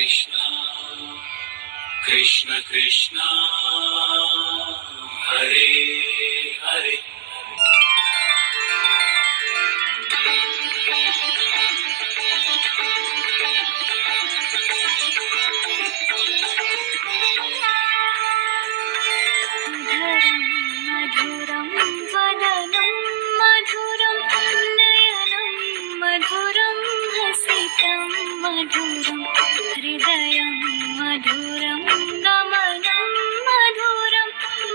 कृष्ण कृष्ण हरे हरे। मधुरं वदनं मधुरं नयनं मधुरं हसितं मधुरं हृदयं मधुरं गमनं मधुरं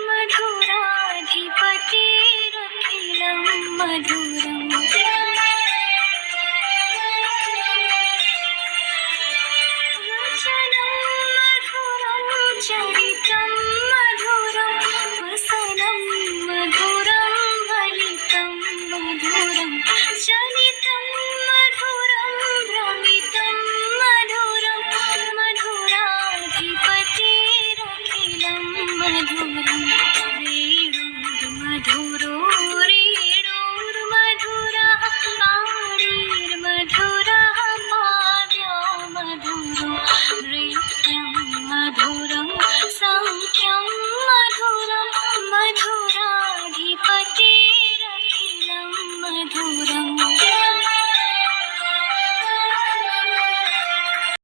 मधुराधिपतिरखिलं मधुरम् वचनं मधुरं चरितं मधुरं वसनं मधुरं फलितं मधुरं चलितं मधुरं भ्रमितं मधुरं मधुराधिपतिरखिलं मधुरम्